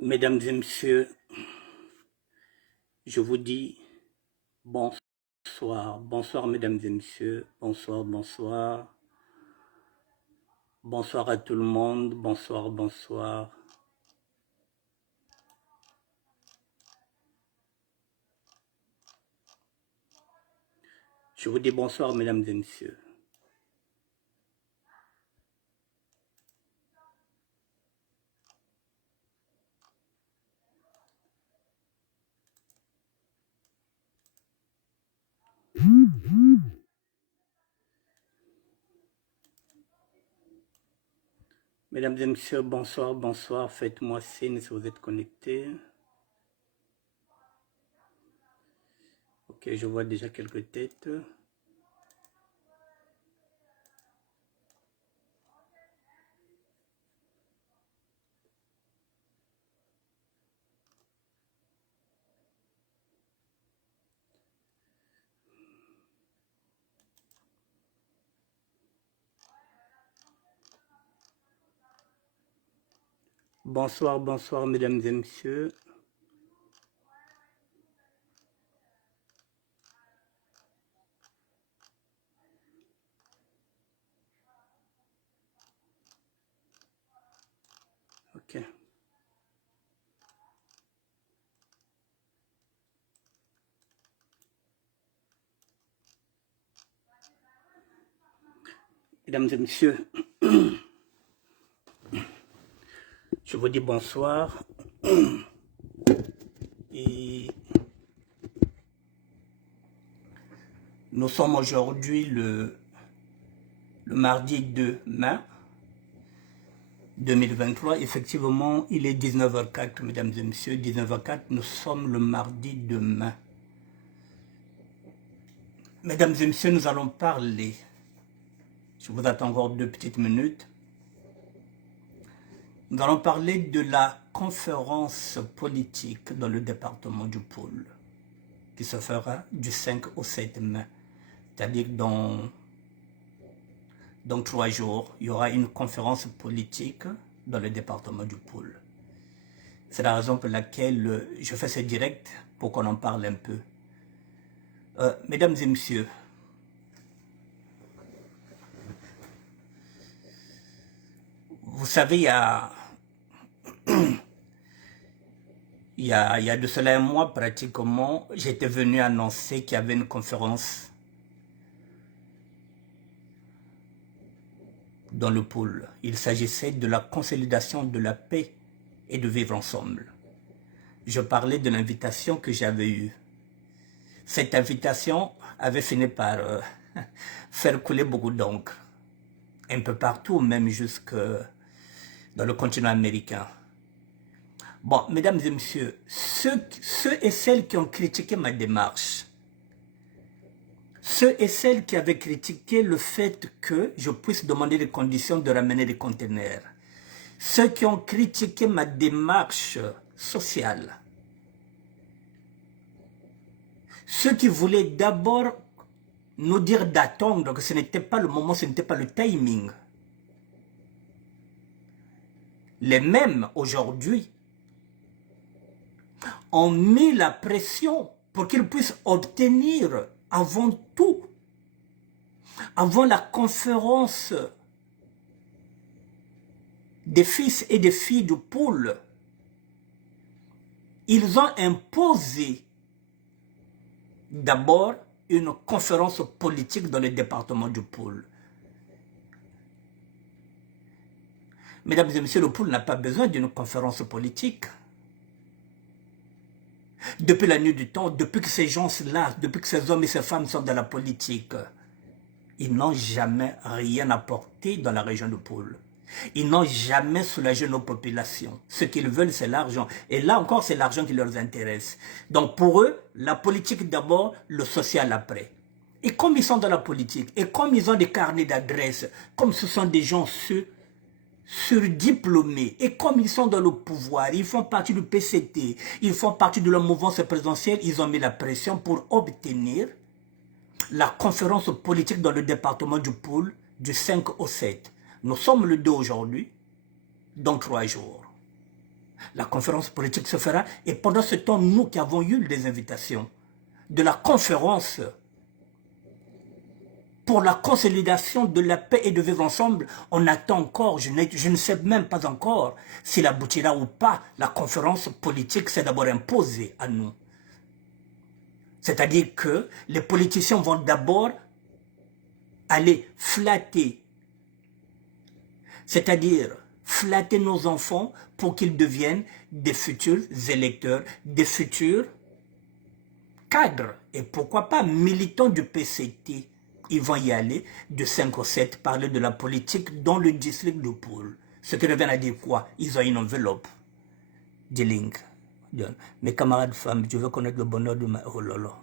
Mesdames et messieurs, je vous dis bonsoir. Bonsoir, mesdames et messieurs. Bonsoir, bonsoir. Bonsoir à tout le monde. Bonsoir, bonsoir. Je vous dis bonsoir, mesdames et messieurs. Mesdames et messieurs, bonsoir, bonsoir. Faites-moi signe si vous êtes connectés. Ok, je vois déjà quelques têtes. Bonsoir, bonsoir, mesdames et messieurs. Ok. Mesdames et messieurs, je vous dis bonsoir. Et nous sommes aujourd'hui le mardi 2 mai 2023. Effectivement, il est 19h04, mesdames et messieurs, 19h04. Nous sommes le mardi 2 mai. Mesdames et messieurs, nous allons parler. Je vous attends encore 2 petites minutes. Nous allons parler de la conférence politique dans le département du Pôle, qui se fera du 5 au 7 mai. C'est-à-dire dans 3 jours, il y aura une conférence politique dans le département du Pôle. C'est la raison pour laquelle je fais ce direct, pour qu'on en parle un peu. Mesdames et messieurs, vous savez, il y a de cela un mois pratiquement, j'étais venu annoncer qu'il y avait une conférence dans le pôle. Il s'agissait de la consolidation de la paix et de vivre ensemble. Je parlais de l'invitation que j'avais eue. Cette invitation avait fini par faire couler beaucoup d'encre, un peu partout, même jusque dans le continent américain. Bon, mesdames et messieurs, ceux et celles qui ont critiqué ma démarche, ceux et celles qui avaient critiqué le fait que je puisse demander les conditions de ramener des conteneurs, ceux qui ont critiqué ma démarche sociale, ceux qui voulaient d'abord nous dire d'attendre, que ce n'était pas le moment, ce n'était pas le timing. Les mêmes, aujourd'hui, ont mis la pression pour qu'ils puissent obtenir avant tout, avant la conférence des fils et des filles du pôle, ils ont imposé d'abord une conférence politique dans le département du pôle. Mesdames et messieurs, le pôle n'a pas besoin d'une conférence politique. Depuis la nuit du temps, depuis que ces gens-là, depuis que ces hommes et ces femmes sont dans la politique, ils n'ont jamais rien apporté dans la région du pôle. Ils n'ont jamais soulagé nos populations. Ce qu'ils veulent, c'est l'argent. Et là encore, c'est l'argent qui leur intéresse. Donc pour eux, la politique d'abord, le social après. Et comme ils sont dans la politique, et comme ils ont des carnets d'adresses, comme ce sont des gens surdiplômés, et comme ils sont dans le pouvoir, ils font partie du PCT, ils font partie de la mouvance présidentielle, ils ont mis la pression pour obtenir la conférence politique dans le département du Pôle du 5 au 7. Nous sommes le 2 aujourd'hui, dans 3 jours. La conférence politique se fera et pendant ce temps, nous qui avons eu des invitations de la conférence pour la consolidation de la paix et de vivre ensemble, on attend encore, je ne sais même pas encore s'il aboutira ou pas. La conférence politique s'est d'abord imposée à nous. C'est-à-dire que les politiciens vont d'abord aller flatter, c'est-à-dire flatter nos enfants pour qu'ils deviennent des futurs électeurs, des futurs cadres, et pourquoi pas militants du PCT. Ils vont y aller de 5 au 7, parler de la politique dans le district de Poul. Ce qui revient à dire quoi? Ils ont une enveloppe. Des links. Mes camarades femmes, je veux connaître le bonheur de ma... Oh là là.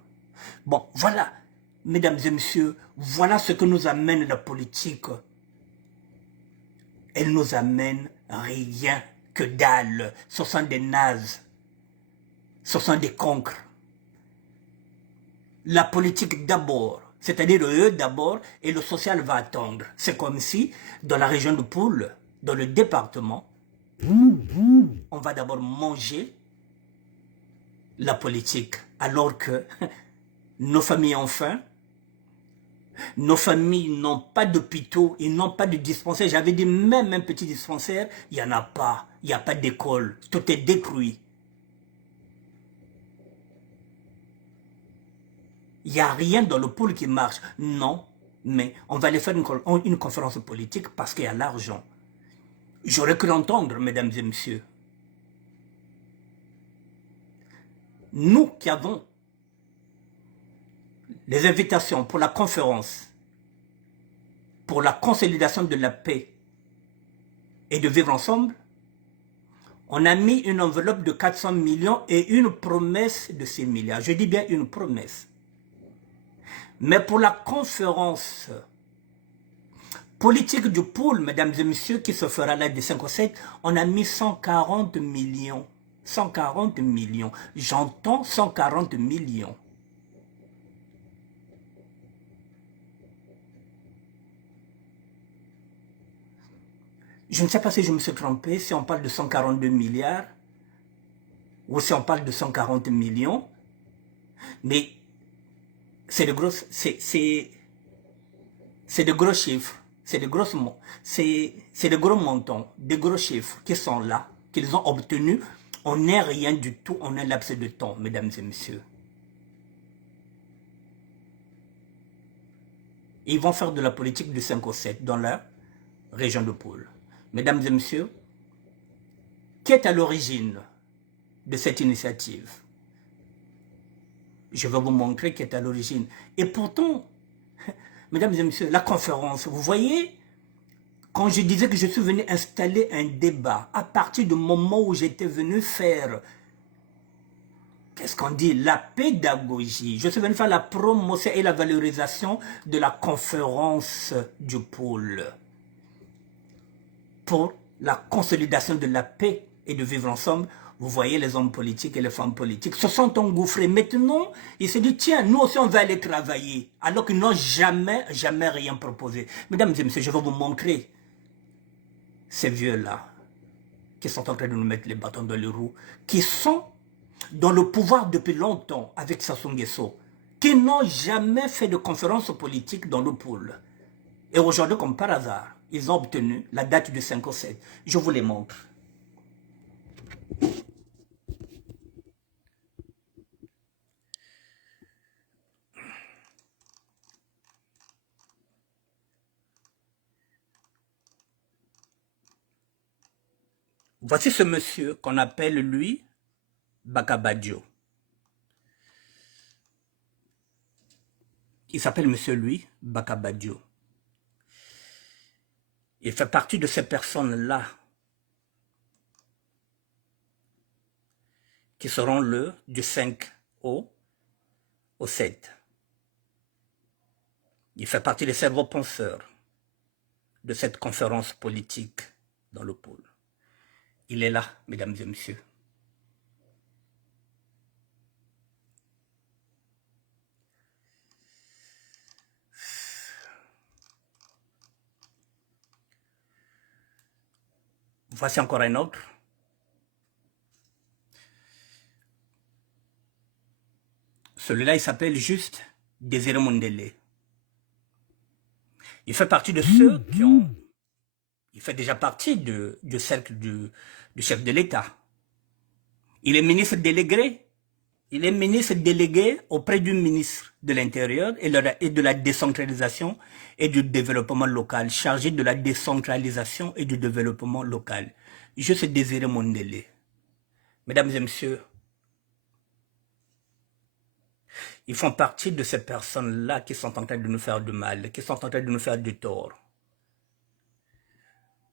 Bon, voilà, mesdames et messieurs, voilà ce que nous amène la politique. Elle nous amène rien que dalle. Ce sont des nazes. Ce sont des cancres. La politique d'abord, c'est-à-dire eux d'abord, et le social va attendre. C'est comme si, dans la région de Poul, dans le département, on va d'abord manger la politique, alors que nos familles ont faim, nos familles n'ont pas d'hôpitaux, ils n'ont pas de dispensaire. J'avais dit même un petit dispensaire, il n'y en a pas. Il n'y a pas d'école, tout est détruit. Il n'y a rien dans le pôle qui marche. Non, mais on va aller faire une conférence politique parce qu'il y a l'argent. J'aurais cru l'entendre, mesdames et messieurs. Nous qui avons les invitations pour la conférence, pour la consolidation de la paix et de vivre ensemble, on a mis une enveloppe de 400 millions et une promesse de 6 milliards. Je dis bien une promesse. Mais pour la conférence politique du pôle, mesdames et messieurs, qui se fera là de 5 au 7, on a mis 140 millions. 140 millions. J'entends 140 millions. Je ne sais pas si je me suis trompé, si on parle de 142 milliards ou si on parle de 140 millions, mais c'est de gros, c'est de gros chiffres, c'est de gros montants, de gros chiffres qui sont là, qu'ils ont obtenus. On n'est rien du tout en un laps de temps, mesdames et messieurs. Ils vont faire de la politique de 5 au 7 dans la région de Poul. Mesdames et messieurs, qui est à l'origine de cette initiative? Je vais vous montrer qui est à l'origine. Et pourtant, mesdames et messieurs, la conférence, vous voyez, quand je disais que je suis venu installer un débat, à partir du moment où j'étais venu faire, qu'est-ce qu'on dit, la pédagogie, je suis venu faire la promotion et la valorisation de la conférence du pôle pour la consolidation de la paix et de vivre ensemble. Vous voyez, les hommes politiques et les femmes politiques se sont engouffrés. Maintenant, ils se disent, tiens, nous aussi on va aller travailler. Alors qu'ils n'ont jamais rien proposé. Mesdames et messieurs, je vais vous montrer ces vieux-là qui sont en train de nous mettre les bâtons dans les roues, qui sont dans le pouvoir depuis longtemps avec Sassou Nguesso, qui n'ont jamais fait de conférence politique dans le pôle. Et aujourd'hui, comme par hasard, ils ont obtenu la date du 5 au 7. Je vous les montre. Voici ce monsieur qu'on appelle, lui, Bakabadio. Il s'appelle monsieur, lui, Bakabadio. Il fait partie de ces personnes-là qui seront le du 5 au 7. Il fait partie des cerveaux penseurs de cette conférence politique dans le pôle. Il est là, mesdames et messieurs. Voici encore un autre. Celui-là, il s'appelle juste Désiré Mondélé. Il fait partie de ceux qui ont... Il fait déjà partie du cercle du chef de l'État. Il est ministre délégué. Il est ministre délégué auprès du ministre de l'Intérieur et de la décentralisation et du développement local, chargé de la décentralisation et du développement local. Juste Désiré Mondélé. Mesdames et messieurs, ils font partie de ces personnes-là qui sont en train de nous faire du mal, qui sont en train de nous faire du tort.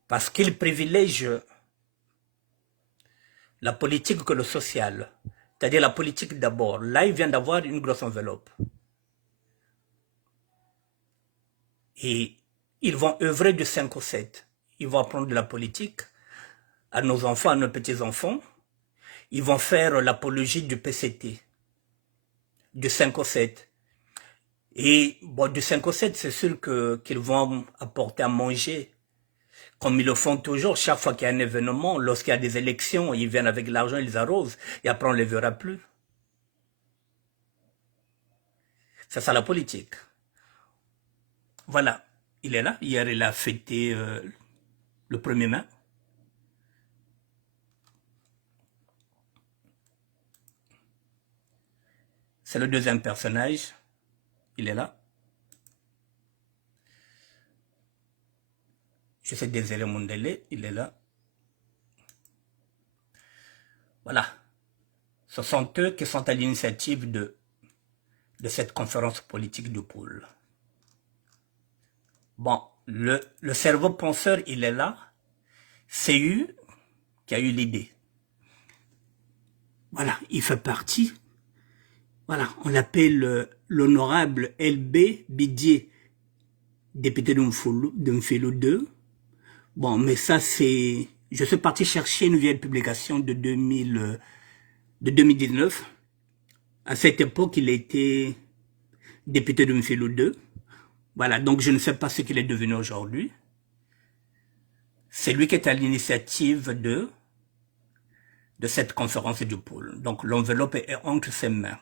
Parce qu'ils privilègent la politique que le social, c'est-à-dire la politique d'abord. Là, il vient d'avoir une grosse enveloppe. Et ils vont œuvrer de 5 au 7. Ils vont apprendre de la politique à nos enfants, à nos petits-enfants. Ils vont faire l'apologie du PCT, du 5 au 7. Et bon, du 5 au 7, c'est sûr qu'ils vont apporter à manger. Comme ils le font toujours, chaque fois qu'il y a un événement, lorsqu'il y a des élections, ils viennent avec l'argent, ils arrosent, et après on ne les verra plus. C'est ça la politique. Voilà, il est là. Hier, il a fêté le 1er mai. C'est le deuxième personnage. Il est là. Je sais Désiré Mondélé, il est là. Voilà. Ce sont eux qui sont à l'initiative de cette conférence politique du pôle. Bon, le cerveau penseur, il est là. C'est eux qui a eu l'idée. Voilà, il fait partie. Voilà, on l'appelle l'honorable LB Bidier, député de Mfelo 2. Bon, mais ça c'est... Je suis parti chercher une vieille publication de 2019. À cette époque, il était député de Mfelo 2. Voilà, donc je ne sais pas ce qu'il est devenu aujourd'hui. C'est lui qui est à l'initiative de cette conférence du pôle. Donc l'enveloppe est entre ses mains.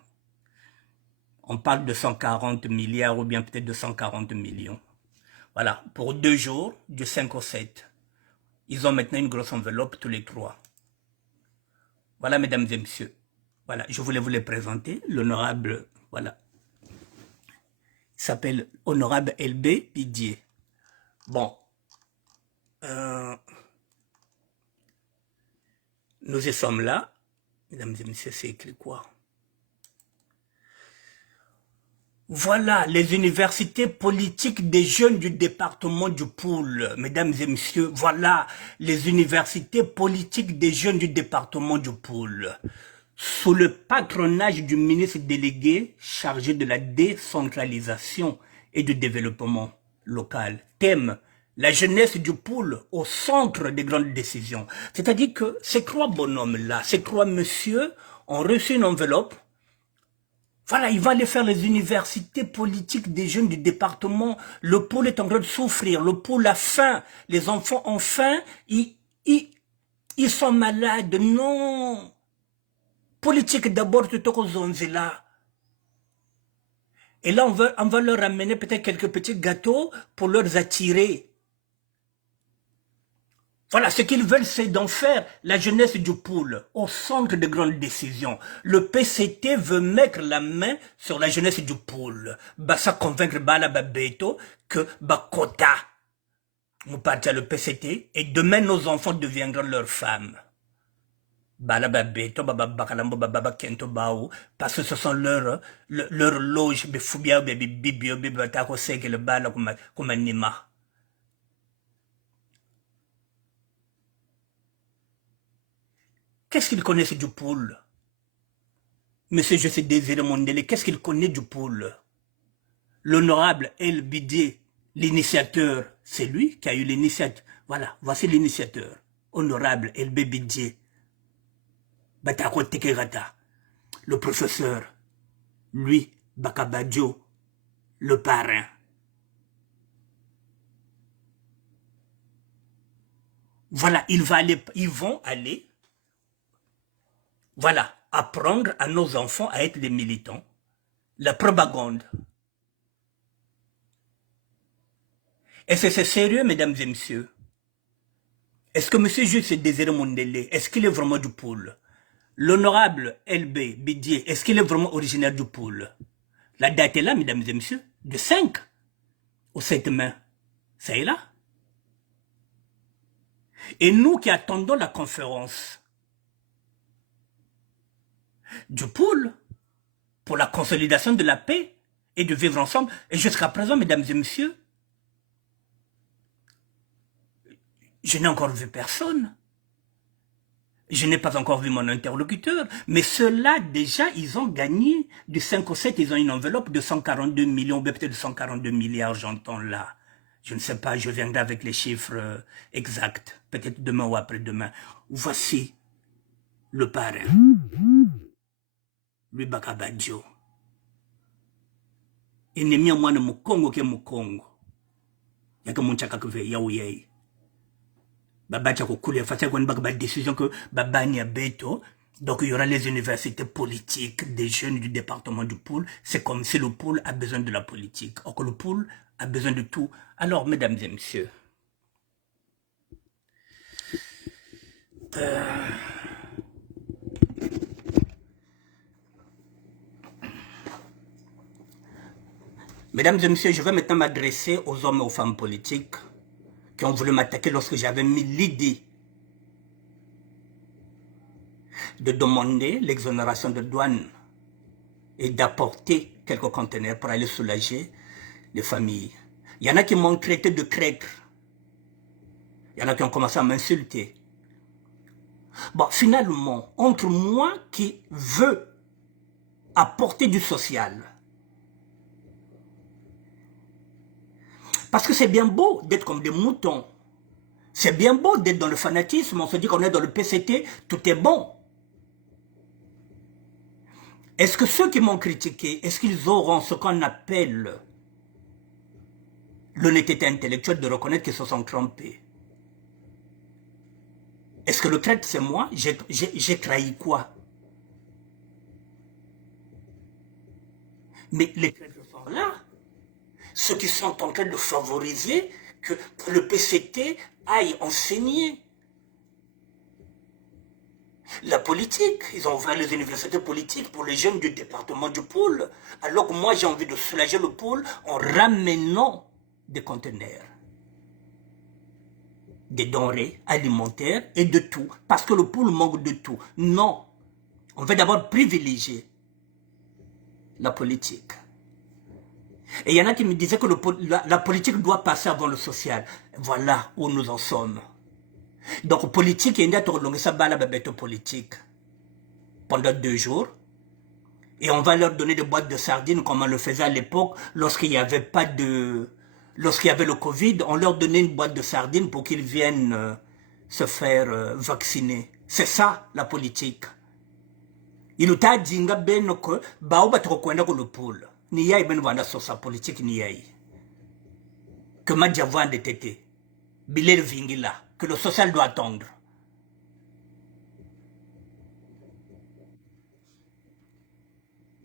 On parle de 140 milliards ou bien peut-être de 140 millions. Voilà, pour 2 jours, du 5 au 7. Ils ont maintenant une grosse enveloppe tous les 3. Voilà, mesdames et messieurs. Voilà, je voulais vous les présenter. L'honorable, voilà. Il s'appelle Honorable LB Bidier. Bon. Nous y sommes là. Mesdames et messieurs, c'est écrit quoi? Voilà les universités politiques des jeunes du département du Pôle. Mesdames et messieurs, voilà les universités politiques des jeunes du département du Pôle. Sous le patronage du ministre délégué chargé de la décentralisation et du développement local. Thème: la jeunesse du Pôle au centre des grandes décisions. C'est-à-dire que ces 3 bonhommes-là, ces 3 messieurs ont reçu une enveloppe. Voilà, il va aller faire les universités politiques des jeunes du département. Le pôle est en train de souffrir. Le pôle a faim. Les enfants ont faim. Ils sont malades. Non. Politique d'abord, tu te là. Et là, on va leur amener peut-être quelques petits gâteaux pour leur attirer. Voilà, ce qu'ils veulent, c'est d'en faire la jeunesse du pôle au centre de grandes décisions. Le PCT veut mettre la main sur la jeunesse du pôle. Ça convaincre Bala Babeto que Bakota nous partir le PCT et demain nos enfants deviendront leurs femmes. Bala Babeto, Bakalambo, Baba Kento Bao, parce que ce sont leurs loges, Bifubia, Bibio, Bibatako Seke, le Bala comme Nima. Qu'est-ce qu'ils connaissent du pôle? Monsieur José Désiré Mondélé, qu'est-ce qu'il connaît du pôle? L'honorable El Bidé, l'initiateur, c'est lui qui a eu l'initiative. Voilà, voici l'initiateur. Honorable El Bidé. Batako Tekerata. Le professeur, lui, Bakabadjo, le parrain. Voilà, ils vont aller, voilà, apprendre à nos enfants à être des militants, la propagande. Est-ce que c'est sérieux, mesdames et messieurs? Est-ce que M. Juste Désiré Mondélé, est-ce qu'il est vraiment du pôle? L'honorable LB Bidier, est-ce qu'il est vraiment originaire du pôle? La date est là, mesdames et messieurs, de 5 au 7 mai. Ça est là. Et nous qui attendons la conférence du pôle pour la consolidation de la paix et de vivre ensemble, et jusqu'à présent, mesdames et messieurs, je n'ai encore vu personne. Je n'ai pas encore vu mon interlocuteur, mais ceux-là, déjà, ils ont gagné du 5 au 7, ils ont une enveloppe de 142 millions, peut-être de 142 milliards, j'entends là. Je ne sais pas, je viendrai avec les chiffres exacts, peut-être demain ou après-demain. Voici le parrain, lui Bakabadjo. Ennemi à moi de Mukongo ke Mukongo. Yaka munchaka kwe yaouyei. Babacha koukouler, face à une décision que Babani a beto. Donc il y aura les universités politiques des jeunes du département du Poul. C'est comme si le Poul a besoin de la politique. Or que le Poul a besoin de tout. Alors, mesdames et messieurs, mesdames et messieurs, je vais maintenant m'adresser aux hommes et aux femmes politiques qui ont voulu m'attaquer lorsque j'avais mis l'idée de demander l'exonération de douane et d'apporter quelques conteneurs pour aller soulager les familles. Il y en a qui m'ont traité de traître. Il y en a qui ont commencé à m'insulter. Bon, finalement, entre moi qui veux apporter du social, parce que c'est bien beau d'être comme des moutons, c'est bien beau d'être dans le fanatisme, on se dit qu'on est dans le PCT, tout est bon. Est-ce que ceux qui m'ont critiqué, est-ce qu'ils auront ce qu'on appelle l'honnêteté intellectuelle de reconnaître qu'ils se sont trompés? Est-ce que le traître c'est moi? J'ai trahi quoi? Mais les traîtres sont là. Ceux qui sont en train de favoriser que le PCT aille enseigner la politique. Ils ont ouvert les universités politiques pour les jeunes du département du Poul. Alors que moi j'ai envie de soulager le Poul en ramenant des conteneurs, des denrées alimentaires et de tout. Parce que le Poul manque de tout. Non. On veut d'abord privilégier la politique. Et il y en a qui me disaient que la politique doit passer avant le social. Voilà où nous en sommes. Donc, politique, il y a une politique pendant 2 jours. Et on va leur donner des boîtes de sardines comme on le faisait à l'époque lorsqu'il n'y avait pas de... Lorsqu'il y avait le Covid, on leur donnait une boîte de sardines pour qu'ils viennent se faire vacciner. C'est ça, la politique. Il t'a dit que baoba trokwenda ko le pôle. Ni yai ben vanda sur sa politique ni yai. Que Madjavouan de tété. Bilel Vingila. Que le social doit attendre.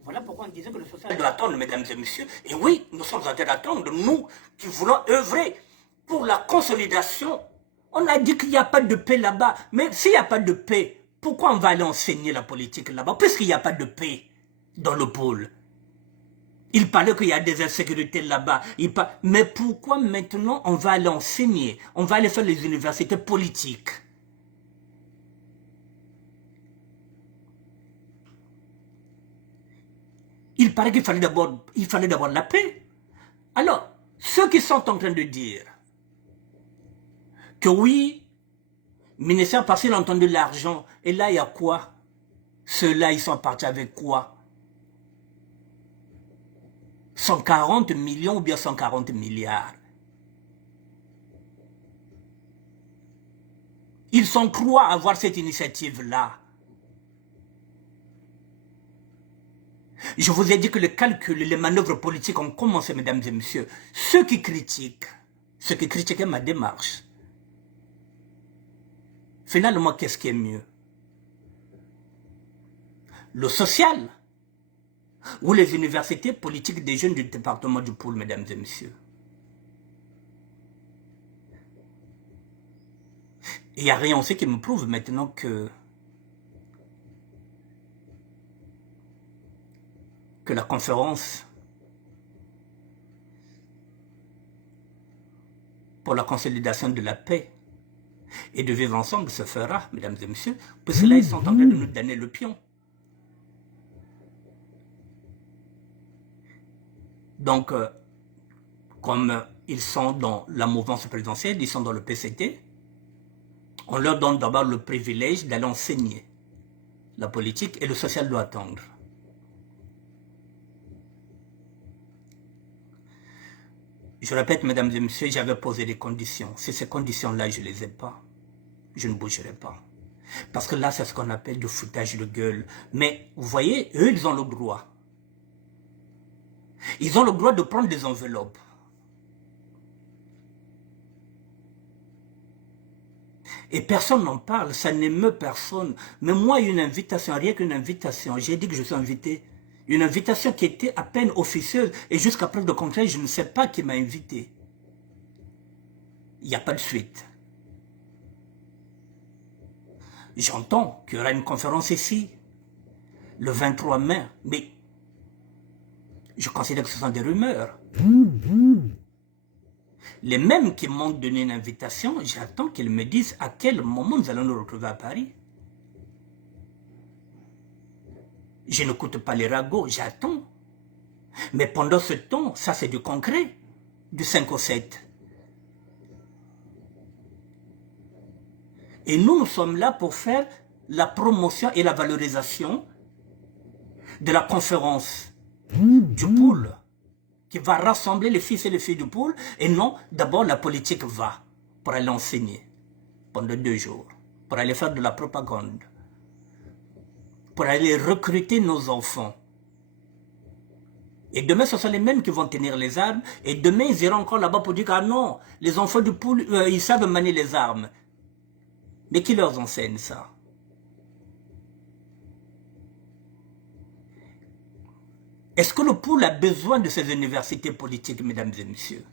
Voilà pourquoi on disait que le social doit attendre, mesdames et messieurs. Et oui, nous sommes en train d'attendre, nous qui voulons œuvrer pour la consolidation. On a dit qu'il n'y a pas de paix là-bas. Mais s'il n'y a pas de paix, pourquoi on va aller enseigner la politique là-bas? Puisqu'il n'y a pas de paix dans le pôle. Il parlait qu'il y a des insécurités là-bas. Mais pourquoi maintenant on va aller enseigner? On va aller faire les universités politiques. Il paraît qu'il fallait d'abord la paix. Alors, ceux qui sont en train de dire que oui, ministère parce qu'il a entendu l'argent, et là il y a quoi? Ceux-là, ils sont partis avec quoi? 140 millions ou bien 140 milliards. Ils sont croix à avoir cette initiative-là. Je vous ai dit que le calcul, les manœuvres politiques ont commencé, mesdames et messieurs. Ceux qui critiquaient ma démarche, finalement, qu'est-ce qui est mieux? Le social ou les universités politiques des jeunes du département du Poul, mesdames et messieurs. Il n'y a rien aussi qui me prouve maintenant que la conférence pour la consolidation de la paix et de vivre ensemble se fera, mesdames et messieurs, puisque là, ils sont en train de nous donner le pion. Donc, comme ils sont dans la mouvance présidentielle, ils sont dans le PCT, on leur donne d'abord le privilège d'aller enseigner la politique et le social doit attendre. Je répète, mesdames et messieurs, j'avais posé des conditions. Si ces conditions-là, je ne les ai pas, je ne bougerai pas. Parce que là, c'est ce qu'on appelle du foutage de gueule. Mais, vous voyez, eux, ils ont le droit. Ils ont le droit de prendre des enveloppes. Et personne n'en parle, ça n'émeut personne. Mais moi, une invitation, rien qu'une invitation, j'ai dit que je suis invité. Une invitation qui était à peine officieuse. Et jusqu'à preuve de contraire, je ne sais pas qui m'a invité. Il n'y a pas de suite. J'entends qu'il y aura une conférence ici, le 23 mai, mais je considère que ce sont des rumeurs. Les mêmes qui m'ont donné une invitation, j'attends qu'ils me disent à quel moment nous allons nous retrouver à Paris. Je n'écoute pas les ragots, j'attends. Mais pendant ce temps, ça c'est du concret, du 5 au 7. Et nous sommes là pour faire la promotion et la valorisation de la conférence du Poul, qui va rassembler les fils et les filles du Poul, et non, d'abord la politique va, pour aller enseigner pendant 2 jours, pour aller faire de la propagande, pour aller recruter nos enfants. Et demain, ce sont les mêmes qui vont tenir les armes, et demain, ils iront encore là-bas pour dire, ah non, les enfants du Poul, ils savent manier les armes. Mais qui leur enseigne ça? Est-ce que le Poul a besoin de ces universités politiques, mesdames et messieurs?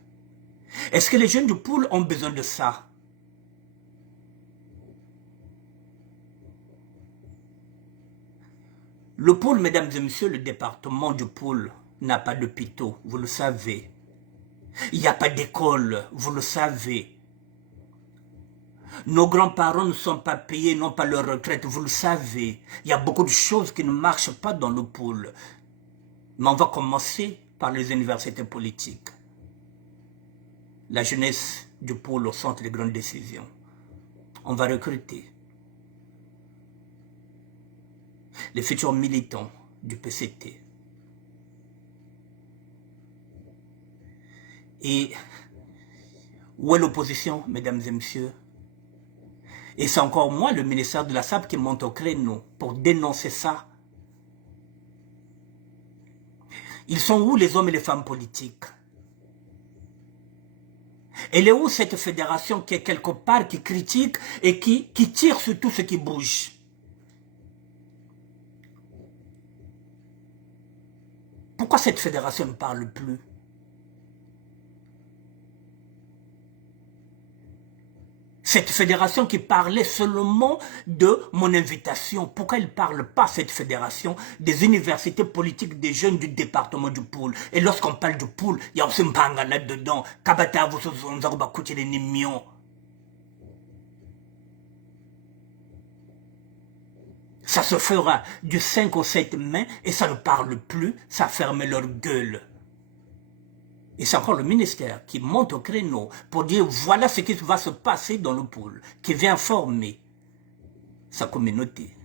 Est-ce que les jeunes du Poul ont besoin de ça? Le Poul, mesdames et messieurs, le département du Poul n'a pas d'hôpitaux, vous le savez. Il n'y a pas d'école, vous le savez. Nos grands-parents ne sont pas payés, n'ont pas leur retraite, vous le savez. Il y a beaucoup de choses qui ne marchent pas dans le Poul. Mais on va commencer par les universités politiques. La jeunesse du Poul au centre des grandes décisions. On va recruter les futurs militants du PCT. Et où est l'opposition, mesdames et messieurs? Et c'est encore moi, le ministère de la SAP, qui monte au créneau pour dénoncer ça. Ils sont où les hommes et les femmes politiques? Elle est où cette fédération qui est quelque part, qui critique et qui tire sur tout ce qui bouge? Pourquoi cette fédération ne parle plus? Cette fédération qui parlait seulement de mon invitation. Pourquoi elle ne parle pas, cette fédération, des universités politiques des jeunes du département du Poul? Et lorsqu'on parle du Poul, il y a aussi Mpanga là-dedans. Kabata, vous les Nimion. Ça se fera du 5 au 7 mai et ça ne parle plus, ça ferme leur gueule. Et c'est encore le ministère qui monte au créneau pour dire voilà ce qui va se passer dans le Poul, qui vient former sa communauté.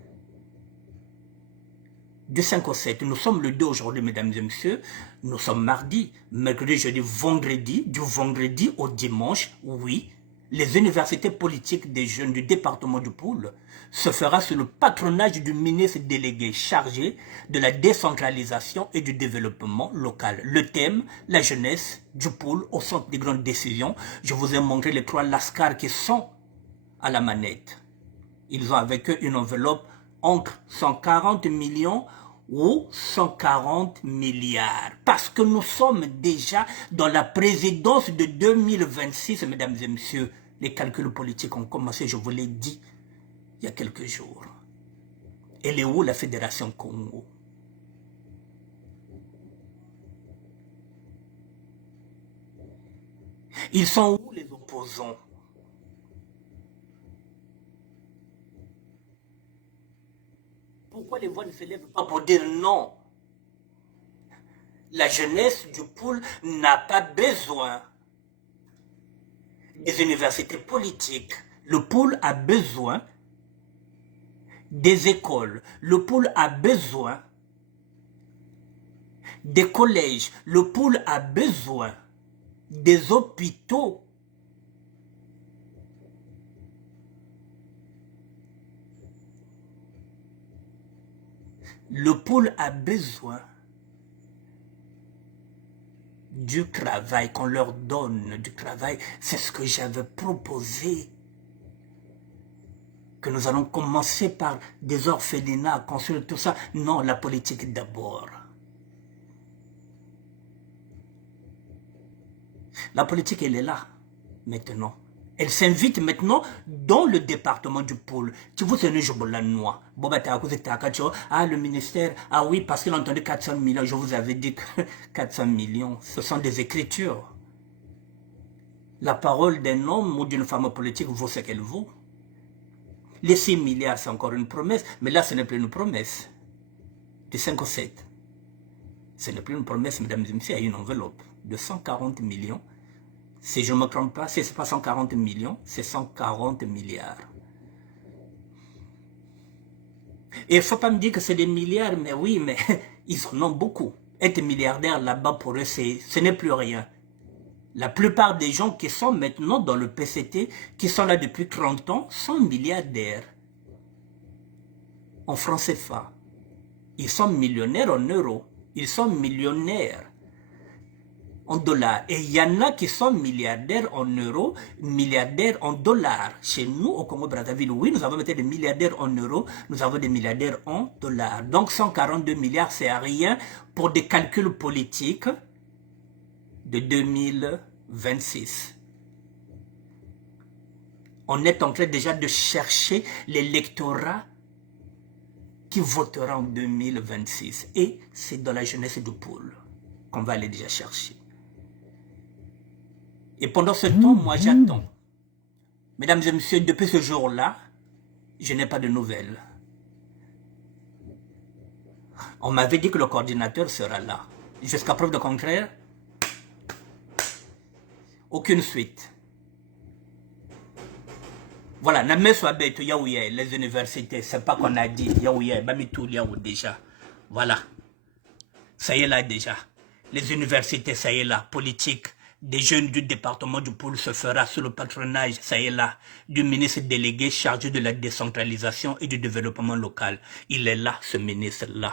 Du 5 au 7, nous sommes le 2 aujourd'hui, mesdames et messieurs, nous sommes mardi, mercredi, jeudi, vendredi, du vendredi au dimanche, oui, les universités politiques des jeunes du département du Poul se fera sous le patronage du ministre délégué chargé de la décentralisation et du développement local. Le thème, la jeunesse du Poul au centre des grandes décisions. Je vous ai montré les 3 lascars qui sont à la manette. Ils ont avec eux une enveloppe entre 140 millions ou 140 milliards. Parce que nous sommes déjà dans la présidence de 2026, mesdames et messieurs. Les calculs politiques ont commencé, je vous l'ai dit, il y a quelques jours. Elle est où la Fédération Congo? Ils sont où les opposants? Pourquoi les voix ne se lèvent pas pour dire non? La jeunesse du pôle n'a pas besoin des universités politiques. Le pôle a besoin des écoles. Le pôle a besoin des collèges. Le pôle a besoin des hôpitaux. Le pôle a besoin du travail, qu'on leur donne du travail. C'est ce que j'avais proposé. Que nous allons commencer par des orphelinats, construire tout ça. Non, la politique d'abord. La politique, elle est là, maintenant. Elle s'invite maintenant dans le département du pôle. Tu vous souvenez, je vous la noix. Ah, le ministère, ah oui, parce qu'il a entendu 400 millions. Je vous avais dit que 400 millions, ce sont des écritures. La parole d'un homme ou d'une femme politique vaut ce qu'elle vaut. Les 6 milliards, c'est encore une promesse, mais là, ce n'est plus une promesse. De 5 ou 7. Ce n'est plus une promesse, mesdames et messieurs, il y a une enveloppe de 140 millions. Si je ne me trompe pas, si ce n'est pas 140 millions, c'est 140 milliards. Et il ne faut pas me dire que c'est des milliards, mais oui, mais ils en ont beaucoup. Être milliardaire là-bas, pour eux, ce n'est plus rien. La plupart des gens qui sont maintenant dans le PCT, qui sont là depuis 30 ans, sont milliardaires. En francs CFA. Ils sont millionnaires en euros. Ils sont millionnaires en dollars. Et il y en a qui sont milliardaires en euros, milliardaires en dollars. Chez nous, au Congo-Brazzaville, oui, nous avons des milliardaires en euros, nous avons des milliardaires en dollars. Donc 142 milliards, c'est rien pour des calculs politiques de 2026. On est en train déjà de chercher l'électorat qui votera en 2026. Et c'est dans la jeunesse du pôle qu'on va aller déjà chercher. Et pendant ce temps, moi j'attends. Mesdames et messieurs, depuis ce jour-là, je n'ai pas de nouvelles. On m'avait dit que le coordinateur sera là. Jusqu'à preuve de contraire, aucune suite. Voilà, Namé soit bête, yaouye, les universités, c'est pas qu'on a dit, yaouye, bamitou, yaou déjà. Voilà. Ça y est là déjà. Les universités, ça y est là, politique. Des jeunes du département du pôle se fera sous le patronage, ça y est là, du ministre délégué chargé de la décentralisation et du développement local. Il est là, ce ministre-là.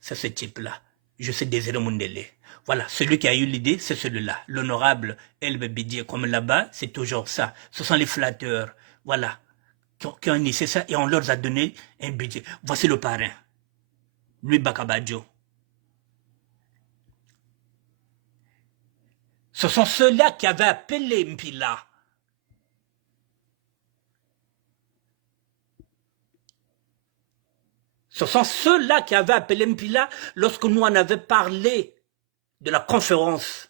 C'est ce type-là. Je sais Désiré Mundele. Voilà, celui qui a eu l'idée, c'est celui-là. L'honorable Elbe Bidier, comme là-bas, c'est toujours ça. Ce sont les flatteurs, voilà, qui ont initié ça et on leur a donné un budget. Voici le parrain. Lui, Bakabadjo. Ce sont ceux-là qui avaient appelé Mpila. Ce sont ceux-là qui avaient appelé Mpila lorsque nous en avions parlé de la conférence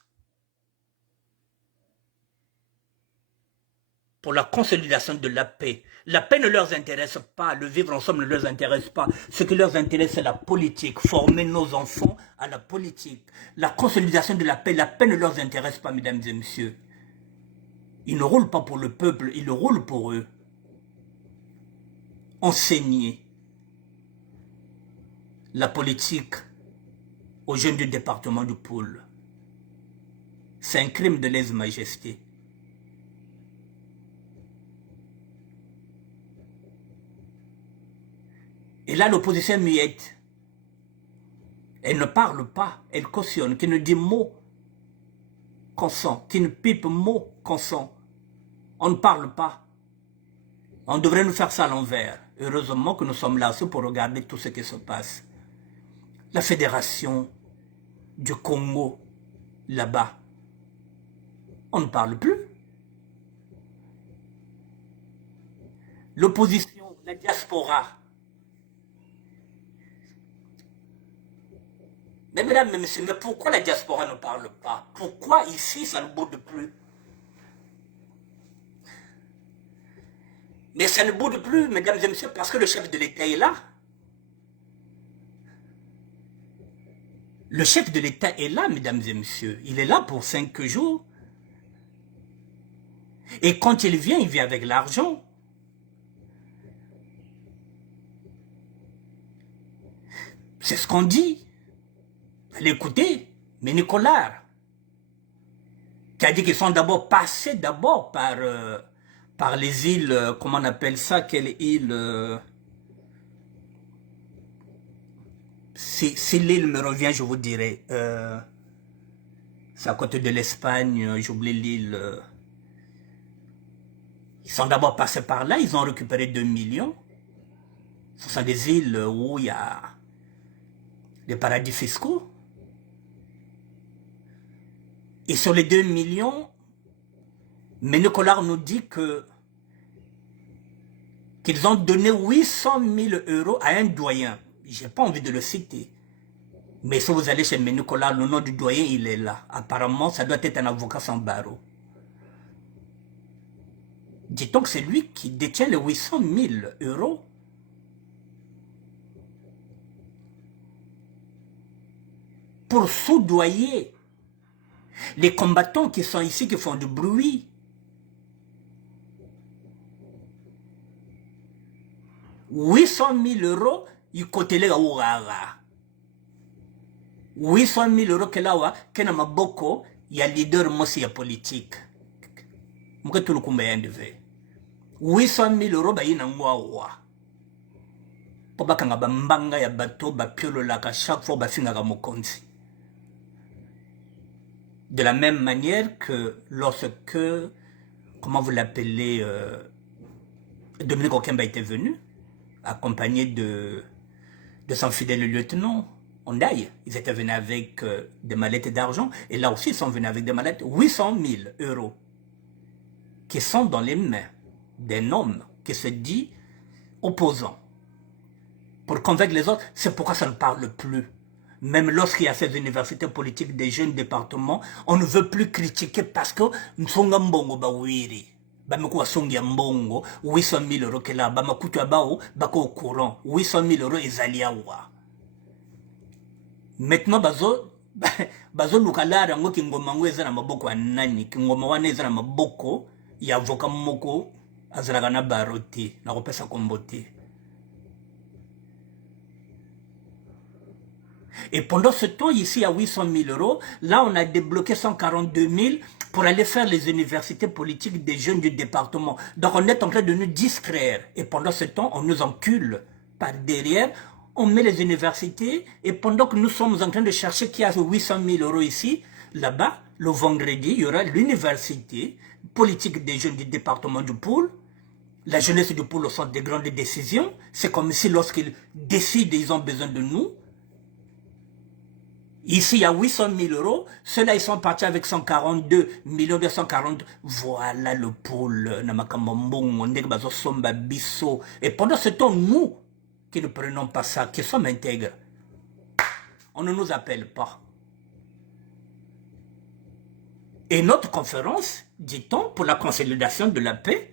pour la consolidation de la paix. La paix ne leur intéresse pas, le vivre ensemble ne leur intéresse pas. Ce qui leur intéresse, c'est la politique, former nos enfants à la politique. La consolidation de la paix ne leur intéresse pas, mesdames et messieurs. Ils ne roulent pas pour le peuple, ils le roulent pour eux. Enseigner la politique aux jeunes du département du pôle. C'est un crime de lèse-majesté. Et là, l'opposition muette. Elle ne parle pas, elle cautionne, qui ne dit mot consent, qui ne pipe mot consent. On ne parle pas. On devrait nous faire ça à l'envers. Heureusement que nous sommes là aussi pour regarder tout ce qui se passe. la fédération du Congo, là-bas, on ne parle plus. L'opposition, la diaspora. Mais mesdames et messieurs, mais pourquoi la diaspora ne parle pas? Pourquoi ici, ça ne boude plus? Mais ça ne boude plus, mesdames et messieurs, parce que le chef de l'État est là. Le chef de l'État est là, mesdames et messieurs. Il est là pour 5 jours. Et quand il vient avec l'argent. C'est ce qu'on dit. Allez écouter, mais Nicolas, qui a dit qu'ils sont d'abord passés par les îles, comment on appelle ça, quelle île si l'île me revient, je vous dirai. C'est à côté de l'Espagne, j'oublie l'île. Ils sont d'abord passés par là, ils ont récupéré 2 millions. Ce sont des îles où il y a des paradis fiscaux. Et sur les 2 millions, mais Nicolas nous dit qu'ils ont donné 800 000 € à un doyen. Je n'ai pas envie de le citer. Mais si vous allez chez Nicolas, le nom du doyen, il est là. Apparemment, ça doit être un avocat sans barreau. Dit-on que c'est lui qui détient les 800 000 €. Pour soudoyer les combattants qui sont ici, qui font du bruit. « 800 000 €, il côté les Aourara. 800 000 € que là, que na maboko, il y a leader mosi politique. Mouke tout le combien de ve. 800 000 €, bah y na mwawa. Pour ba kanga ba mbanga ya bateau, ba piolo laka chaque fois ba finga ga mokonzi. De la même manière que lorsque, comment vous l'appelez, Dominique Okemba était venu, accompagné de son fidèle lieutenant, Ondaï. Ils étaient venus avec des mallettes d'argent, et là aussi ils sont venus avec des mallettes, 800 000 € qui sont dans les mains d'un homme qui se dit opposant. Pour convaincre les autres, c'est pourquoi ça ne parle plus. Même lorsqu'il y a ces universités politiques des jeunes départements, on ne veut plus critiquer parce que nous sommes mbongo bawiri. Bamekuwa songi ya mbongo, 800 000 € que là, bamakutu abao, bako au courant, 800 000 € ezaliawa. Maintenant, bazo lukalara ngo kingoma ngo eza na maboko ya nani, kingoma wana eza na maboko ya avoka moko azalaka na baroti, na kopesa kombote. Et pendant ce temps, ici, à 800 000 €, là, on a débloqué 142 000 pour aller faire les universités politiques des jeunes du département. Donc, on est en train de nous distraire. Et pendant ce temps, on nous encule par derrière. On met les universités. Et pendant que nous sommes en train de chercher qui a 800 000 € ici, là-bas, le vendredi, il y aura l'université politique des jeunes du département du Poul. La jeunesse du Poul au centre des grandes décisions. C'est comme si lorsqu'ils décident, ils ont besoin de nous. Ici, il y a 800 000 €. Ceux-là, ils sont partis avec 142 millions de 140. Voilà le pôle. Et pendant ce temps, nous, qui ne prenons pas ça, qui sommes intègres, on ne nous appelle pas. Et notre conférence, dit-on, pour la consolidation de la paix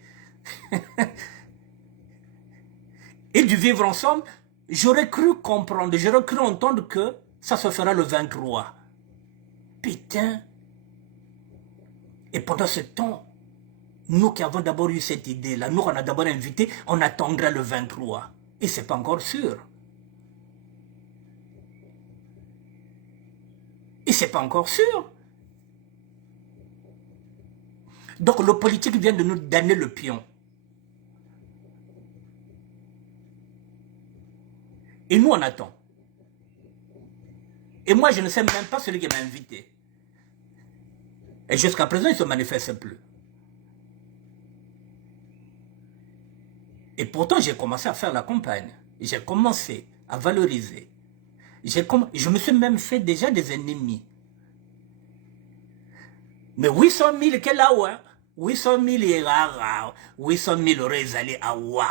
et du vivre ensemble, j'aurais cru comprendre, j'aurais cru entendre que ça se fera le 23. Putain. Et pendant ce temps, nous qui avons d'abord eu cette idée-là, nous on a d'abord invité, on attendra le 23. Et c'est pas encore sûr. Et c'est pas encore sûr. Donc le politique vient de nous donner le pion. Et nous on attend. Et moi, je ne sais même pas celui qui m'a invité. Et jusqu'à présent, il ne se manifeste plus. Et pourtant, j'ai commencé à faire la campagne. J'ai commencé à valoriser Je me suis même fait déjà des ennemis. Mais 800 000, quel là, ouais? 800 000 est rare. 800 000 aurait allé à wa.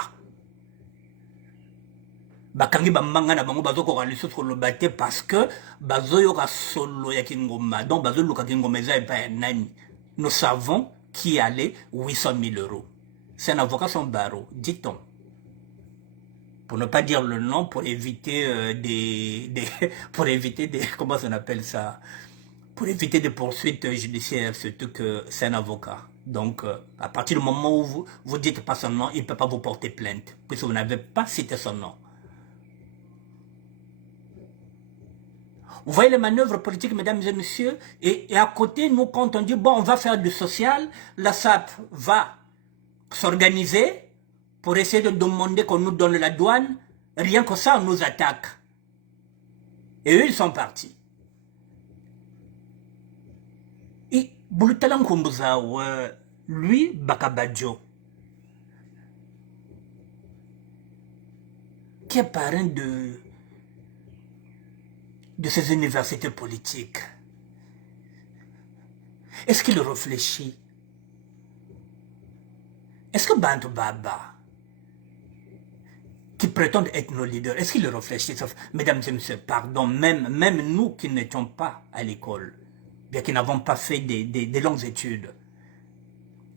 Bakangi bambanga na bango bazo ko raliso sur le bate parce que bazo yoka solo ya kingoma. Donc bazo luka kingoma eza epa nani. Nous savons qui allait 800 000 euros. C'est un avocat sans barreau, dit-on. Pour ne pas dire le nom, pour éviter pour éviter des, comment on appelle ça, pour éviter des poursuites judiciaires, surtout que c'est un avocat. Donc, à partir du moment où vous dites pas son nom, il ne peut pas vous porter plainte, puisque vous n'avez pas cité son nom. Vous voyez les manœuvres politiques, mesdames et messieurs, et à côté, nous, quand on dit, bon, on va faire du social, la SAP va s'organiser pour essayer de demander qu'on nous donne la douane, rien que ça, on nous attaque. Et eux, ils sont partis. Et Boulutalan Kumbuza, lui, Bakabadjo, qui est parrain de ces universités politiques, est-ce qu'il réfléchit? Est-ce que Bantu Baba, qui prétendent être nos leaders, est-ce qu'ils réfléchissent? Mesdames et messieurs, pardon, même nous qui n'étions pas à l'école, bien qui n'avons pas fait des longues études,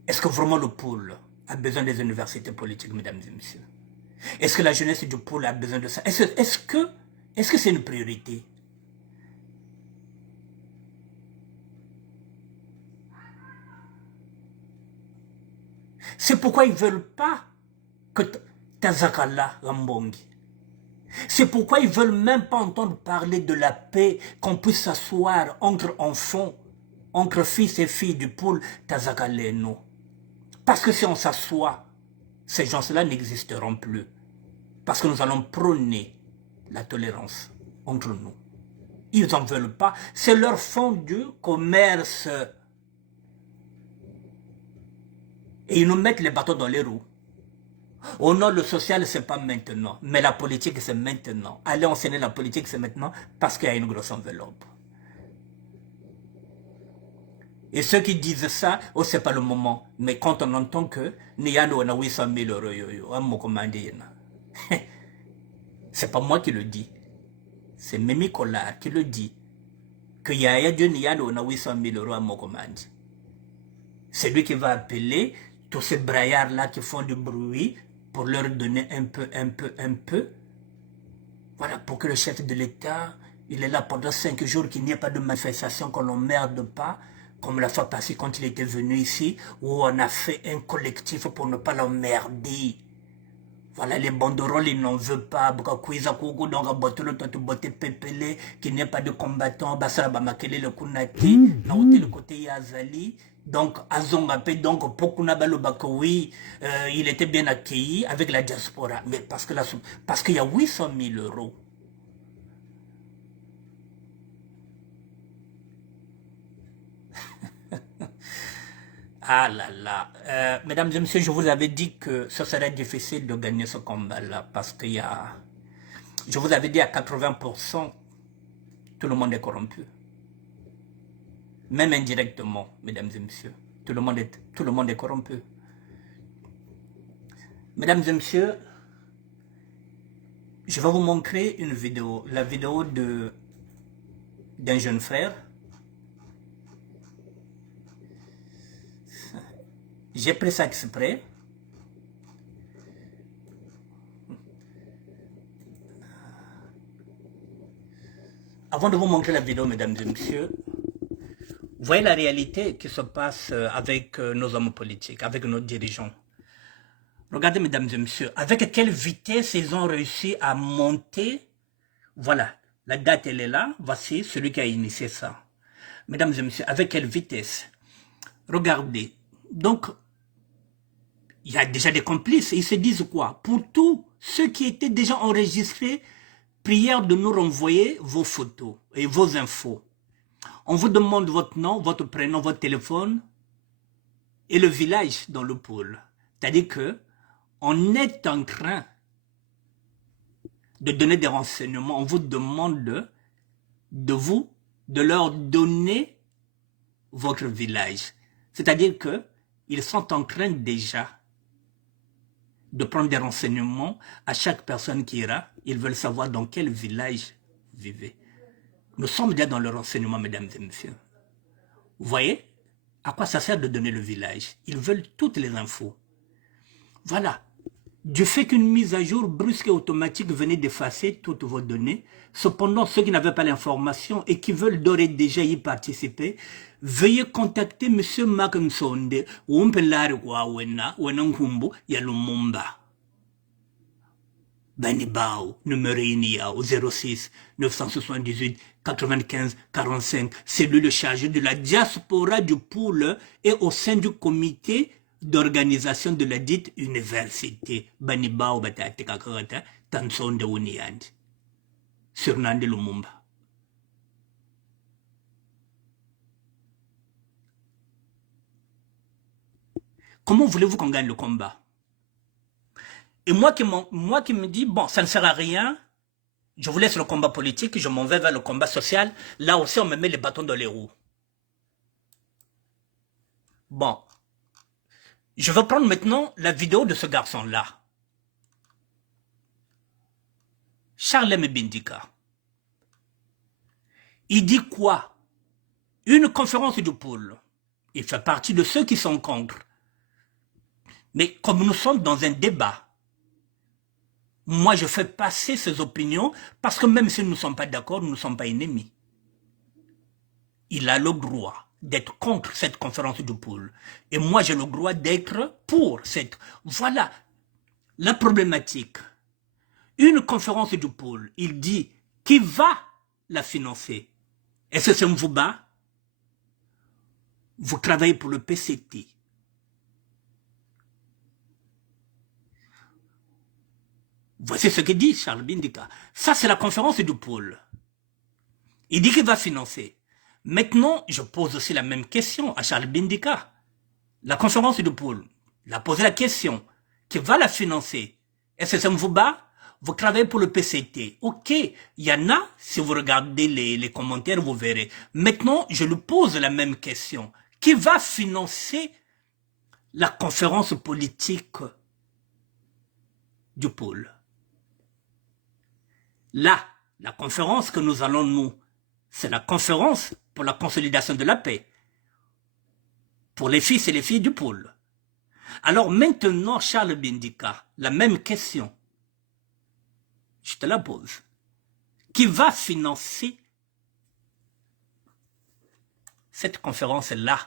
est-ce que vraiment le pôle a besoin des universités politiques, mesdames et messieurs? Est-ce que la jeunesse du pôle a besoin de ça? Est-ce que c'est une priorité? C'est pourquoi ils ne veulent pas que Tazakala Rambongi. C'est pourquoi ils ne veulent même pas entendre parler de la paix, qu'on puisse s'asseoir entre enfants, entre fils et filles du pôle Tazakaleno. Parce que si on s'assoit, ces gens-là n'existeront plus. Parce que nous allons prôner la tolérance entre nous. Ils n'en veulent pas. C'est leur fond du commerce. Et ils nous mettent les bâtons dans les roues. Oh non, le social, c'est pas maintenant. Mais la politique, c'est maintenant. Allez enseigner la politique, c'est maintenant, parce qu'il y a une grosse enveloppe. Et ceux qui disent ça, oh, c'est pas le moment. Mais quand on entend que, Niyano a 800 000 euros, c'est pas moi qui le dis. C'est Mimi Collard qui le dit. Que Yaya Dieu Niyano a 800 000 euros à Mokomandi. C'est lui qui va appeler tous ces braillards-là qui font du bruit pour leur donner un peu. Voilà, pour que le chef de l'État, il est là pendant 5 jours, qu'il n'y ait pas de manifestation, qu'on l'emmerde pas, comme la fois passée quand il était venu ici, où on a fait un collectif pour ne pas l'emmerder. Voilà, les banderoles, ils n'en veulent pas. Qu'il n'y ait pas de combattants. Le côté Yazali. Donc, Azongapé, donc, oui, il était bien accueilli avec la diaspora. Mais parce qu'il y a 800 000 euros. Ah là là. Mesdames et messieurs, je vous avais dit que ce serait difficile de gagner ce combat-là parce qu'il y a... Je vous avais dit à 80%, tout le monde est corrompu. Même indirectement, mesdames et messieurs. Tout le monde est corrompu. Mesdames et messieurs, je vais vous montrer une vidéo. La vidéo d'un jeune frère. J'ai pris ça exprès. Avant de vous montrer la vidéo, mesdames et messieurs, vous voyez la réalité qui se passe avec nos hommes politiques, avec nos dirigeants. Regardez, mesdames et messieurs, avec quelle vitesse ils ont réussi à monter. Voilà, la date elle est là. Voici celui qui a initié ça. Mesdames et messieurs, avec quelle vitesse? Regardez. Donc, il y a déjà des complices. Ils se disent quoi? Pour tous ceux qui étaient déjà enregistrés, prière de nous renvoyer vos photos et vos infos. On vous demande votre nom, votre prénom, votre téléphone et le village dans le pôle. C'est-à-dire que on est en train de donner des renseignements. On vous demande de leur donner votre village. C'est-à-dire qu'ils sont en train déjà de prendre des renseignements à chaque personne qui ira. Ils veulent savoir dans quel village vous vivez. Nous sommes déjà dans le renseignement, mesdames et messieurs. Vous voyez à quoi ça sert de donner le village? Ils veulent toutes les infos. Voilà. Du fait qu'une mise à jour brusque et automatique venait d'effacer toutes vos données, cependant ceux qui n'avaient pas l'information et qui veulent d'ores et déjà y participer, veuillez contacter M. Macnsonde ou Yalumumba. Banibao, numéro au 06 978 95 45, c'est lui le chargé de la diaspora du pôle et au sein du comité d'organisation de la dite université. Banibao Batate Kakata, Tansonde Uniand, sur Nande Lumumba. Comment voulez-vous qu'on gagne le combat? Et moi qui me dis, bon, ça ne sert à rien, je vous laisse le combat politique, je m'en vais vers le combat social, là aussi on me met les bâtons dans les roues. Bon, je vais prendre maintenant la vidéo de ce garçon-là. Charlem Bindika. Il dit quoi? Une conférence du pôle. Il fait partie de ceux qui sont contre. Mais comme nous sommes dans un débat, moi, je fais passer ces opinions parce que même si nous ne sommes pas d'accord, nous ne sommes pas ennemis. Il a le droit d'être contre cette conférence du pôle. Et moi, j'ai le droit d'être pour cette... Voilà la problématique. Une conférence du pôle, il dit qui va la financer. Est-ce que c'est Mvouba? Vous travaillez pour le PCT. Voici ce que dit Charles Bindika. Ça, c'est la conférence du pôle. Il dit qu'il va financer. Maintenant, je pose aussi la même question à Charles Bindika. La conférence du pôle, il a posé la question. Qui va la financer? Est-ce que c'est Mvouba? Vous travaillez pour le PCT. Ok, il y en a, si vous regardez les commentaires, vous verrez. Maintenant, je lui pose la même question. Qui va financer la conférence politique du pôle? Là, la conférence que nous allons nous, c'est la conférence pour la consolidation de la paix, pour les fils et les filles du pôle. Alors maintenant, Charles Bindika, la même question, je te la pose. Qui va financer cette conférence-là?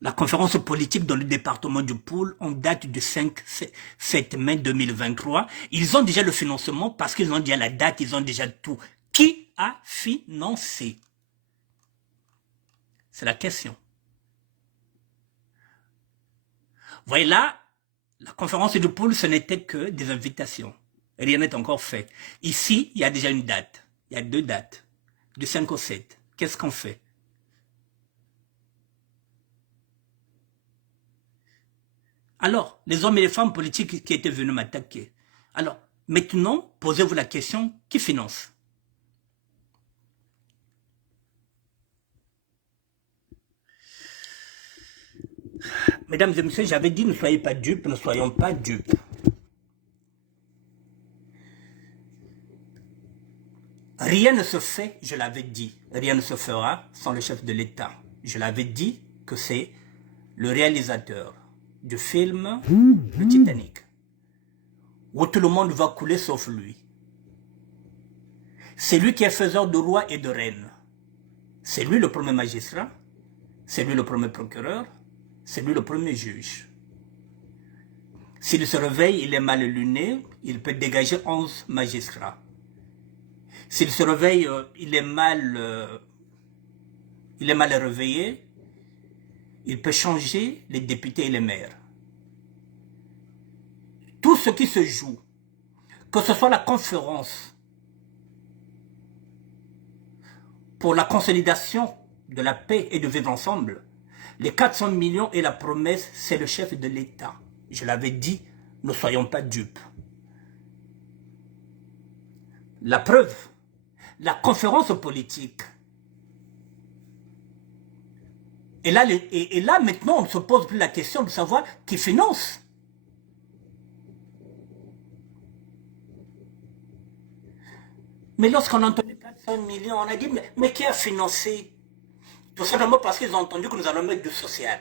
La conférence politique dans le département du Pôle, en date du 5-7 mai 2023. Ils ont déjà le financement parce qu'ils ont déjà la date, ils ont déjà tout. Qui a financé? C'est la question. Vous voyez là, la conférence du Pôle, ce n'était que des invitations. Rien n'est encore fait. Ici, il y a déjà une date. Il y a 2 dates. Du 5 au 7. Qu'est-ce qu'on fait? Alors, les hommes et les femmes politiques qui étaient venus m'attaquer. Alors, maintenant, posez-vous la question, qui finance? Mesdames et messieurs, j'avais dit ne soyez pas dupes, ne soyons pas dupes. Rien ne se fait, je l'avais dit, rien ne se fera sans le chef de l'État. Je l'avais dit que c'est le réalisateur du film Le Titanic, où tout le monde va couler sauf lui. C'est lui qui est faiseur de rois et de reines. C'est lui le premier magistrat, c'est lui le premier procureur, c'est lui le premier juge. S'il se réveille, il est mal luné, il peut dégager 11 magistrats. S'il se réveille, il est mal réveillé, il peut changer les députés et les maires. Tout ce qui se joue, que ce soit la conférence pour la consolidation de la paix et de vivre ensemble, les 400 millions et la promesse, c'est le chef de l'État. Je l'avais dit, ne soyons pas dupes. La preuve, la conférence politique. Et là, maintenant, on ne se pose plus la question de savoir qui finance. Mais lorsqu'on a entendu 400 millions, on a dit, mais qui a financé? Tout simplement parce qu'ils ont entendu que nous allons mettre du social.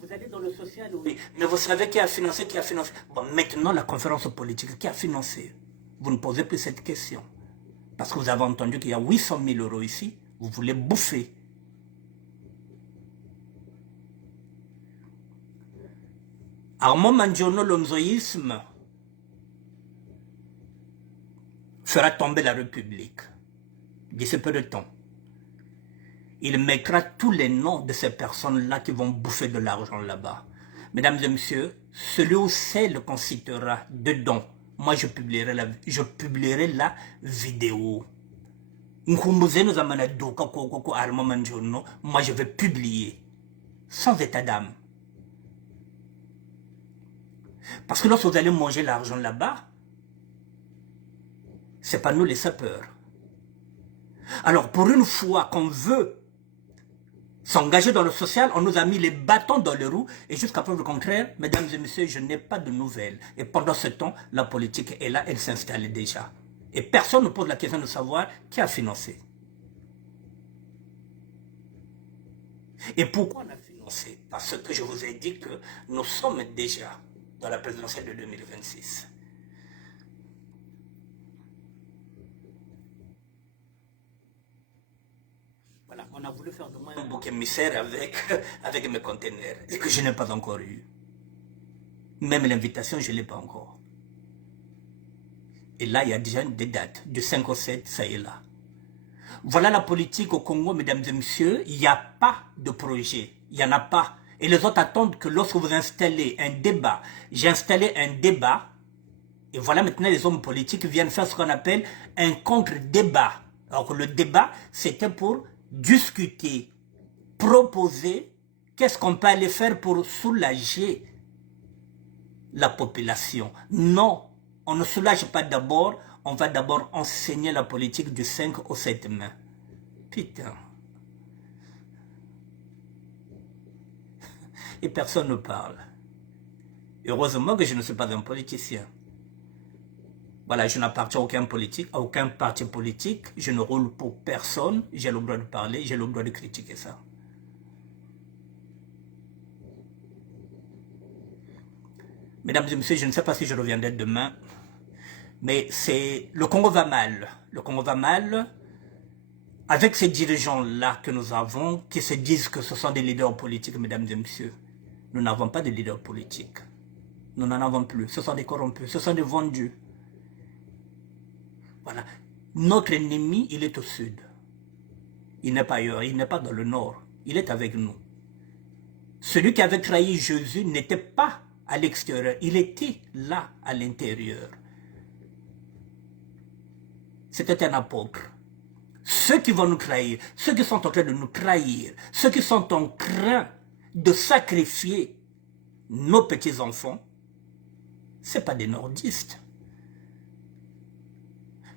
Vous allez dans le social, oui. Mais vous savez qui a financé, qui a financé. Bon, maintenant, la conférence politique, qui a financé? Vous ne posez plus cette question. Parce que vous avez entendu qu'il y a 800 000 euros ici. Vous voulez bouffer. Armand Mandjono, l'omzoïsme fera tomber la République d'ici peu de temps. Il mettra tous les noms de ces personnes-là qui vont bouffer de l'argent là-bas. Mesdames et messieurs, celui où celle qu'on citera dedans, moi je publierai la vidéo. Moi je vais publier, sans état d'âme. Parce que lorsque vous allez manger l'argent là-bas, c'est pas nous les sapeurs. Alors pour une fois qu'on veut s'engager dans le social, on nous a mis les bâtons dans les roues et jusqu'à preuve du contraire, mesdames et messieurs, je n'ai pas de nouvelles. Et pendant ce temps, la politique est là, elle s'installe déjà. Et personne ne pose la question de savoir qui a financé. Et pourquoi on a financé? Parce que je vous ai dit que nous sommes déjà dans la présidentielle de 2026. Voilà, on a voulu faire de moi un bouc émissaire avec mes conteneurs et que je n'ai pas encore eu. Même l'invitation, je ne l'ai pas encore. Et là, il y a déjà des dates, du 5 au 7, ça y est là. Voilà la politique au Congo, mesdames et messieurs. Il n'y a pas de projet. Il n'y en a pas. Et les autres attendent que lorsque vous installez un débat, j'ai installé un débat, et voilà maintenant les hommes politiques viennent faire ce qu'on appelle un contre-débat. Alors que le débat, c'était pour discuter, proposer, qu'est-ce qu'on peut aller faire pour soulager la population. Non, on ne soulage pas d'abord, on va d'abord enseigner la politique du 5 au 7 mai. Putain. Et personne ne parle. Heureusement que je ne suis pas un politicien. Voilà, je n'appartiens à aucun politique, à aucun parti politique. Je ne roule pour personne. J'ai le droit de parler, j'ai le droit de critiquer ça. Mesdames et messieurs, je ne sais pas si je reviendrai demain, mais c'est le Congo va mal. Le Congo va mal avec ces dirigeants-là que nous avons, qui se disent que ce sont des leaders politiques, mesdames et messieurs. Nous n'avons pas de leaders politiques. Nous n'en avons plus. Ce sont des corrompus, ce sont des vendus. Voilà. Notre ennemi, il est au sud. Il n'est pas ailleurs, il n'est pas dans le nord. Il est avec nous. Celui qui avait trahi Jésus n'était pas à l'extérieur, il était là à l'intérieur. C'était un apôtre. Ceux qui vont nous trahir, ceux qui sont en train de nous trahir, ceux qui sont en train de sacrifier nos petits-enfants, ce n'est pas des nordistes.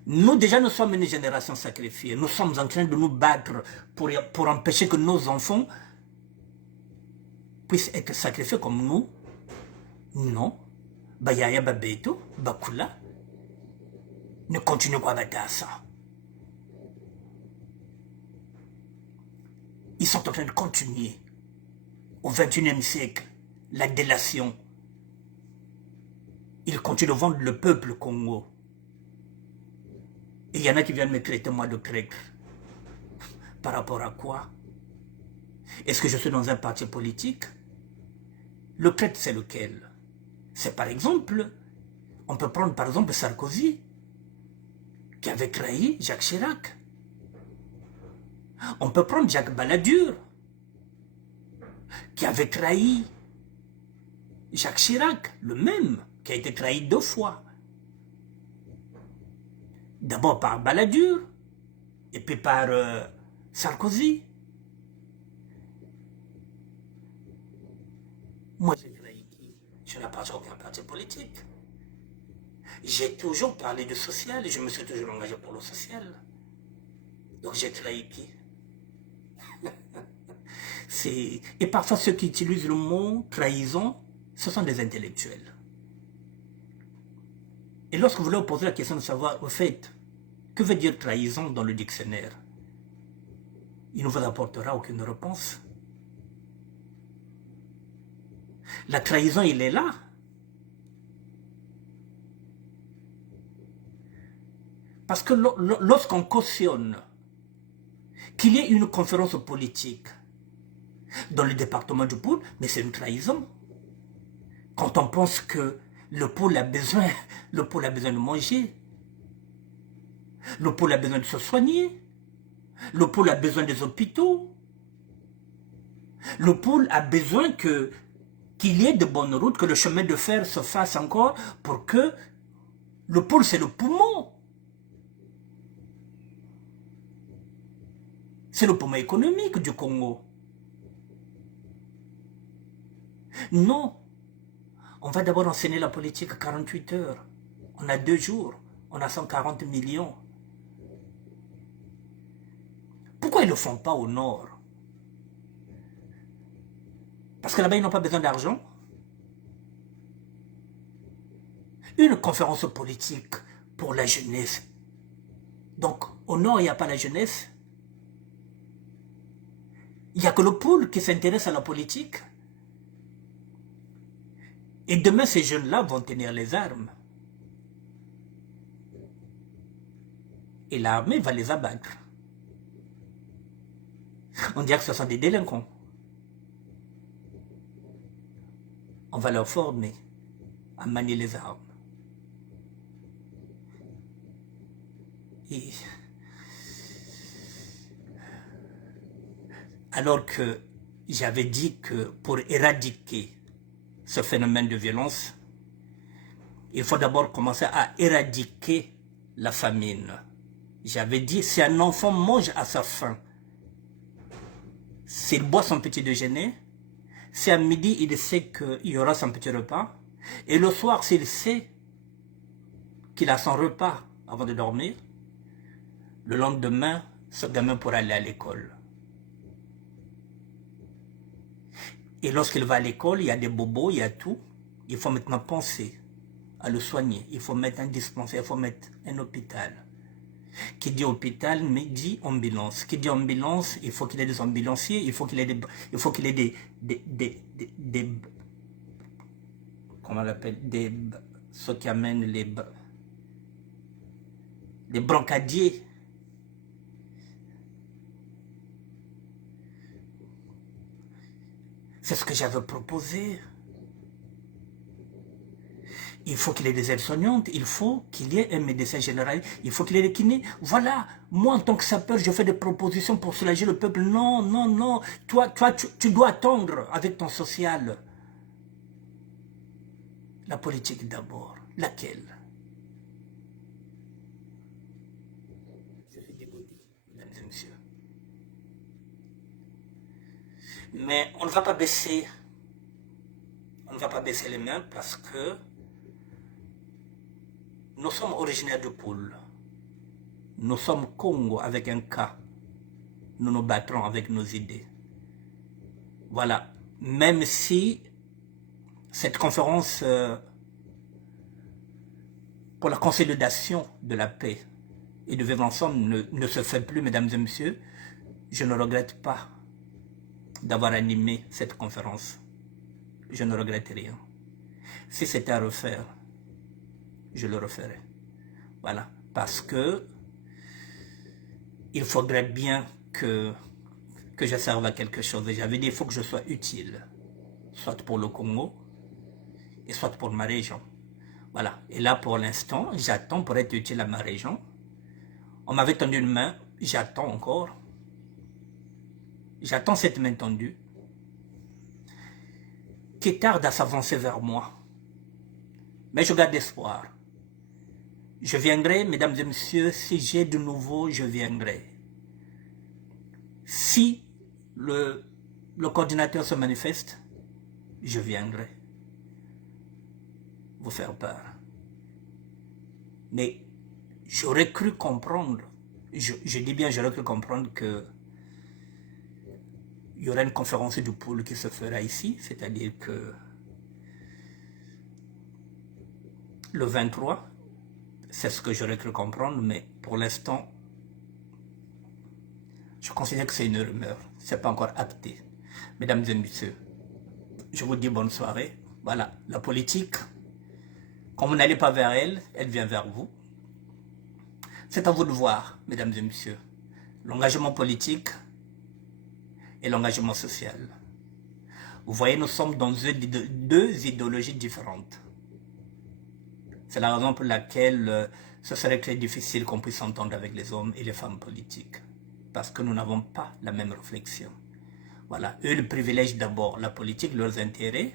Nous, déjà, nous sommes une génération sacrifiée. Nous sommes en train de nous battre pour empêcher que nos enfants puissent être sacrifiés comme nous. Non. Bayaya Babeto, Bakula, ne continue pas à battre ça. Ils sont en train de continuer au XXIe siècle la délation. Ils continuent de vendre le peuple Congo. Et il y en a qui viennent me traiter moi de traître. Par rapport à quoi? Est-ce que je suis dans un parti politique? Le traître, c'est lequel? C'est par exemple, on peut prendre par exemple Sarkozy, qui avait trahi Jacques Chirac. On peut prendre Jacques Balladur, qui avait trahi Jacques Chirac, le même, qui a été trahi 2 fois. D'abord par Balladur, et puis par Sarkozy. Moi, j'ai trahi qui? n'appartiens à aucun parti politique. J'ai toujours parlé du social et je me suis toujours engagé pour le social. Donc j'ai trahi qui? Et parfois ceux qui utilisent le mot trahison, ce sont des intellectuels. Et lorsque vous leur posez la question de savoir, au fait, que veut dire trahison dans le dictionnaire? Il ne vous apportera aucune réponse. La trahison, il est là. Parce que lorsqu'on cautionne qu'il y ait une conférence politique dans le département du pôle, mais c'est une trahison. Quand on pense que le pôle a besoin de manger, le pôle a besoin de se soigner, le pôle a besoin des hôpitaux, le pôle a besoin qu'il y ait de bonnes routes, que le chemin de fer se fasse encore pour que le pôle, c'est le poumon. C'est le poumon économique du Congo. Non. On va d'abord enseigner la politique à 48 heures. On a 2 jours. On a 140 millions. Pourquoi ils ne le font pas au nord? Parce que là-bas, ils n'ont pas besoin d'argent. Une conférence politique pour la jeunesse. Donc, au nord, il n'y a pas la jeunesse. Il n'y a que le pôle qui s'intéresse à la politique. Et demain, ces jeunes-là vont tenir les armes. Et l'armée va les abattre. On dirait que ce sont des délinquants. On va leur former à manier les armes. Et alors que j'avais dit que pour éradiquer ce phénomène de violence, il faut d'abord commencer à éradiquer la famine. J'avais dit, si un enfant mange à sa faim, s'il boit son petit déjeuner, si à midi il sait qu'il y aura son petit repas, et le soir s'il sait qu'il a son repas avant de dormir, le lendemain, ce gamin pourra aller à l'école. Et lorsqu'il va à l'école, il y a des bobos, il y a tout. Il faut maintenant penser à le soigner. Il faut mettre un dispensaire, il faut mettre un hôpital. Qui dit hôpital, mais dit ambulance. Qui dit ambulance, il faut qu'il ait des ambulanciers, il faut qu'il ait des comment on l'appelle, ceux qui amènent les brancadiers. C'est ce que j'avais proposé. Il faut qu'il ait des aides-soignantes, il faut qu'il y ait un médecin général, il faut qu'il ait des kinés. Voilà, moi en tant que sapeur, je fais des propositions pour soulager le peuple. Non, non, non, toi tu dois attendre avec ton social. La politique d'abord. Laquelle? Je suis dégoûté, mesdames et messieurs. Mais on ne va pas baisser. On ne va pas baisser les mains parce que nous sommes originaires du pôle. Nous sommes Congo avec un K. Nous nous battrons avec nos idées. Voilà. Même si cette conférence pour la consolidation de la paix et de vivre ensemble ne se fait plus, mesdames et messieurs, je ne regrette pas d'avoir animé cette conférence. Je ne regrette rien. Si c'était à refaire, je le referai. Voilà. Parce que il faudrait bien que je serve à quelque chose. J'avais dit, il faut que je sois utile. Soit pour le Congo, et soit pour ma région. Voilà. Et là, pour l'instant, j'attends pour être utile à ma région. On m'avait tendu une main, j'attends encore. J'attends cette main tendue qui tarde à s'avancer vers moi. Mais je garde espoir. Je viendrai, mesdames et messieurs, si j'ai de nouveau, je viendrai. Si le coordinateur se manifeste, je viendrai. vous faire peur. Mais j'aurais cru comprendre, je dis bien j'aurais cru comprendre que il y aurait une conférence du pôle qui se fera ici, c'est-à-dire que le 23, c'est ce que j'aurais cru comprendre, mais pour l'instant, je considère que c'est une rumeur, ce n'est pas encore acté. Mesdames et messieurs, je vous dis bonne soirée. Voilà, la politique, quand vous n'allez pas vers elle, elle vient vers vous. C'est à vous de voir, mesdames et messieurs, l'engagement politique et l'engagement social. Vous voyez, nous sommes dans deux idéologies différentes. C'est la raison pour laquelle ce serait très difficile qu'on puisse s'entendre avec les hommes et les femmes politiques. Parce que nous n'avons pas la même réflexion. Voilà, eux, ils privilègent d'abord la politique, leurs intérêts.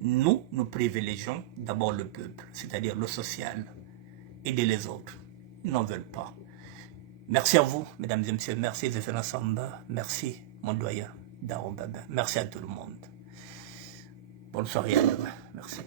Nous, nous privilégions d'abord le peuple, c'est-à-dire le social, aider les autres. Ils n'en veulent pas. Merci à vous, mesdames et messieurs. Merci, Zéphrin Samba. Merci, mon doyen, Daron Baba. Merci à tout le monde. Bonne soirée à demain. Merci.